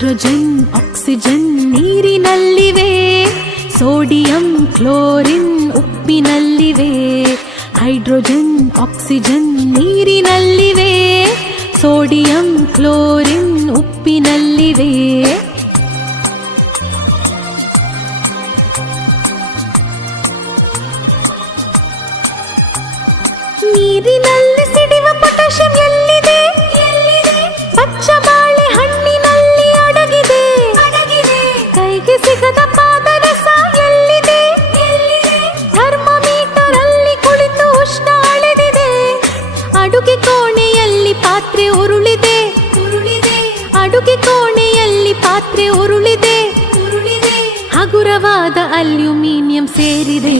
Hydrogen oxygen ನೀರಿನಲ್ಲಿವೆ, sodium chlorine ಉಪ್ಪಿನಲ್ಲಿವೆ. Hydrogen oxygen ನೀರಿನಲ್ಲಿವೆ, ಸೋಡಿಯಂ ಕ್ಲೋರಿನ್ ಉಪ್ಪಿನಲ್ಲಿವೆ. ನೀರಿನಲ್ಲಿ ಸಿಡಿವ ಪೊಟ್ಯಾಷಿಯಂ ಎಲ್ಲಿದೆ? ಪಚ್ಚ ಬಾಳೆ ಹಣ್ಣಿನಲ್ಲಿ ಅಡಗಿದೆ. ಕೈಗೆ ಸಿಗದ ಪಾದರಸ ಎಲ್ಲಿದೆ? ಥರ್ಮೋಮೀಟರ್ ಅಲ್ಲಿ ಕುಳಿತು ಉಷ್ಣ ಅಳೆದಿದೆ. ಅಡುಗೆ ಕೋಣೆಯಲ್ಲಿ ಪಾತ್ರೆ ಉರುಳಿದೆ. ಅಡುಗೆ ಕೋಣೆಯಲ್ಲಿ ಪಾತ್ರೆ ಉರುಳಿದೆ. ಹಗುರವಾದ ಅಲ್ಯೂಮಿನಿಯಂ ಸೇರಿದೆ.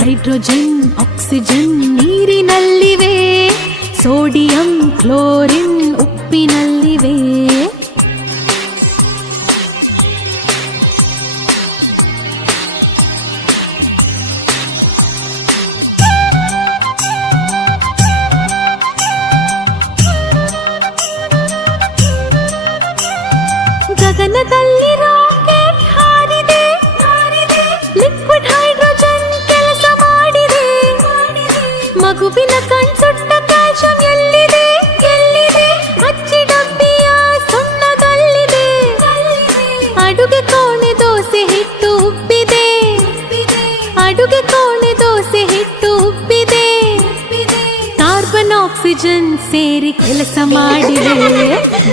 ಹೈಡ್ರೋಜನ್ ಆಕ್ಸಿಜನ್ ನೀರಿನಲ್ಲಿವೆ, ಸೋಡಿಯಂ ಕ್ಲೋರಿನ್ ಉಪ್ಪಿನಲ್ಲಿವೆ. ಗಗನದಲ್ಲಿ ರಾಕೆಟ್ ಹಾರಿದೆ. ಲಿಕ್ವಿಡ್ ಹೈಡ್ರೋಜನ್ ಕೆಲಸ ಮಾಡಿದೆ. ಮಗುವಿನ ಕಣ್ಸುಟ್ಟ ಕ್ಯಾಲ್ಸಿಯಂ ಎಲ್ಲಿದೆ? ಅಚ್ಚಿ ಡಬ್ಬಿಯ ಸುಣ್ಣದಲ್ಲಿದೆ. ಅಡುಗೆ ಕೋಣೆ ದೋಸೆ ಹಿಟ್ಟು ಉಬ್ಬಿದೆ. ಅಡುಗೆ ಕೋಣೆ ದೋಸೆ ಹಿಟ್ಟು ಉಬ್ಬಿದೆ. ಕಾರ್ಬನ್ ಆಕ್ಸಿಜನ್ ಸೇರಿ ಕೆಲಸ ಮಾಡಿದೆ.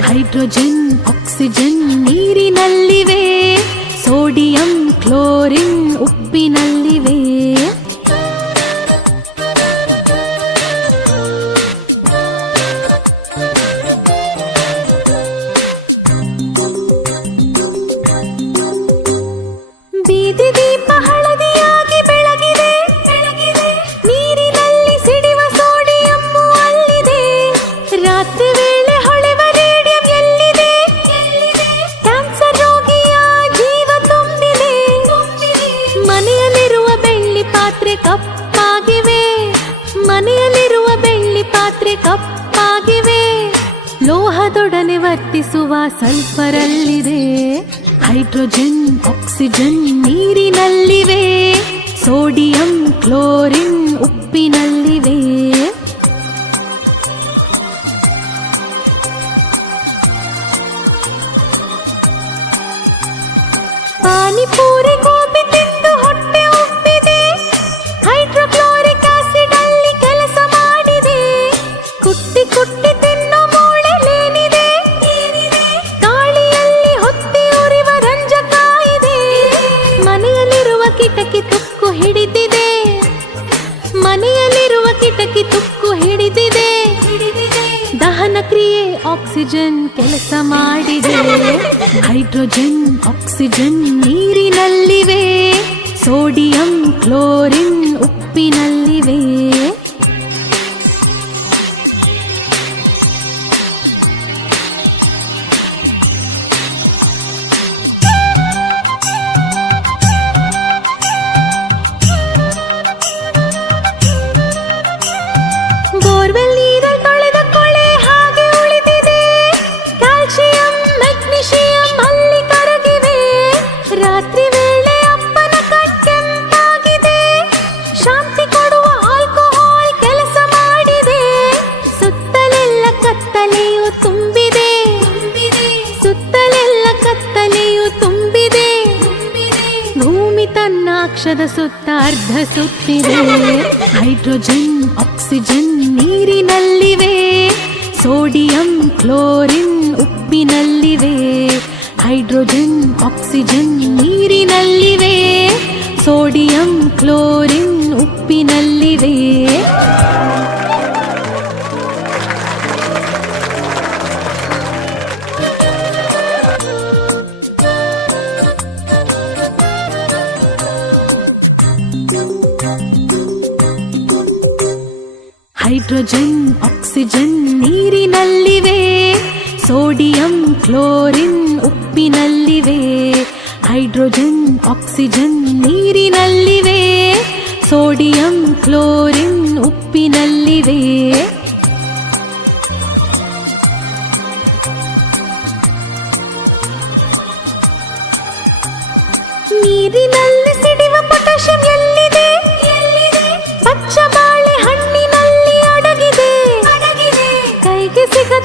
ಹೈಡ್ರೋಜನ್ ಆಕ್ಸಿಜನ್ ನೀರಿನಲ್ಲಿವೆ, ಸೋಡಿಯಂ ಕ್ಲೋರಿನ್ ಉಪ್ಪಿನಲ್ಲಿವೆ. ಬೀದಿ ದೀಪ ಹಳದಿಯಾಗಿ ಬೆಳಗಿದೆ. ನೀರಿನಲ್ಲಿ ಸಿಡಿವ ಸೋಡಿಯಂ ಅಲ್ಲಿದೆ. ರಾತ್ರಿ ವೇಳೆ ಹೊಳೆವ ರೇಡಿಯಂ ಎಲ್ಲಿದೆ? ಕ್ಯಾನ್ಸರ್ ರೋಗಿಯ ಜೀವ ತುಂಬಿದೆ. ಮನೆಯಲ್ಲಿರುವ ಬೆಳ್ಳಿ ಪಾತ್ರೆ ಕಪ್ಪಾಗಿವೆ. ಮನೆಯಲ್ಲಿರುವ ಬೆಳ್ಳಿ ಪಾತ್ರೆ ಕಪ್ಪಾಗಿವೆ. ಲೋಹದೊಡನೆ ವರ್ತಿಸುವ ಸಲ್ಫರ್ ಅಲ್ಲಿದೆ. ಹೈಡ್ರೋಜನ್ ಆಕ್ಸಿಜನ್ ನೀರಿನಲ್ಲಿವೆ, ಸೋಡಿಯಂ ಕ್ಲೋರಿನ್ ಉಪ್ಪಿನಲ್ಲಿವೆ. ಪಾನಿಪೂರಿ ಗೋಬಿ ತಿಂದು ಹೊಟ್ಟೆ ಉಬ್ಬಿದೆ. ಹೈಡ್ರೋಕ್ಲೋರಿಕ್ ಆಸಿಡ್ ಅಲ್ಲಿ ಕೆಲಸ ಮಾಡಿದೆ. ಕುಟ್ಟಿ ಕುಟ್ಟಿ ತಿನ್ನೋ ಮೂಳೆಲೇನಿದೆ? ಗಾಳಿಯಲ್ಲಿ ಹೊತ್ತಿ ಉರಿವ ರಂಜಕ ಇದೆ. ಮನೆಯಲ್ಲಿರುವ ಕಿಟಕಿ ತುಕ್ಕು ಹಿಡಿದಿದೆ. ಮನೆಯಲ್ಲಿರುವ ಕಿಟಕಿ ತುಕ್ಕು ಹಿಡಿದಿದೆ. ದಹನ ಕ್ರಿಯೆ ಆಕ್ಸಿಜನ್ ಕೆಲಸ ಮಾಡಿದೆ. ಹೈಡ್ರೋಜನ್ ಆಕ್ಸಿಜನ್ ನೀರಿನಲ್ಲಿವೆ, ಸೋಡಿಯಂ ಕ್ಲೋರಿನ್ ಉಪ್ಪಿನಲ್ಲಿವೆ. ಬೋರ್ವೆಲ್ ನೀರಲ್ಲಿ ತೊಳೆದ ಕೊಳೆ ಹಾಗೆ ಉಳಿದಿದೆ. ಕ್ಯಾಲ್ಸಿಯಂ ಮೆಗ್ನೀಷಿಯಂ ಅಲ್ಲಿ ಕರಗಿವೆ. ರಾತ್ರಿ ವೇಳೆ ಅಪ್ಪನ ಕಣ್ಕೆಂಪಾಗಿದೆ. ಶಾಂತಿ ಕೊಡುವ ಆಲ್ಕೋಹಾಲ್ ಕೆಲಸ ಮಾಡಿದೆ. ಸುತ್ತಲೆಲ್ಲ ಕತ್ತಲೆಯು ತುಂಬಿದೆ. ಸುತ್ತಲೆಲ್ಲ ಕತ್ತಲೆಯು ತುಂಬಿದೆ. ಭೂಮಿ ತನ್ನ ಅಕ್ಷದ ಸುತ್ತ ಅರ್ಧ ಸುತ್ತಿದೆ. ಹೈಡ್ರೋಜನ್ ಆಕ್ಸಿಜನ್ ನೀರಿನಲ್ಲಿವೆ, ಸೋಡಿಯಂ ಕ್ಲೋರಿನ್ ಉಪ್ಪಿನಲ್ಲಿವೆ. ಹೈಡ್ರೋಜನ್ ಆಕ್ಸಿಜನ್ ನೀರಿನಲ್ಲಿವೆ, ಸೋಡಿಯಂ ಕ್ಲೋರಿನ್ ಉಪ್ಪಿನಲ್ಲಿವೆ. ಹೈಡ್ರೋಜನ್ ಆಕ್ಸಿಜನ್ ನೀರಿನಲ್ಲಿವೆ, ಸೋಡಿಯಂ ಕ್ಲೋರಿನ್ ಉಪ್ಪಿನಲ್ಲಿವೆ. ಹೈಡ್ರೋಜನ್ ಆಕ್ಸಿಜನ್ ನೀರಿನಲ್ಲಿವೆ, ಸೋಡಿಯಂ ಕ್ಲೋರಿನ್ ಉಪ್ಪಿನಲ್ಲಿವೆ. ನೀರಿನಲ್ಲಿ ಸಿಡಿವ ಪೊಟ್ಯಾಷಿಯಂ ಎಲ್ಲಿದೆ? ಪಚ್ಚ ಬಾಳೆ ಹಣ್ಣಿನಲ್ಲಿ ಅಡಗಿದೆ. ಕೈಗೆ ಸಿಗದ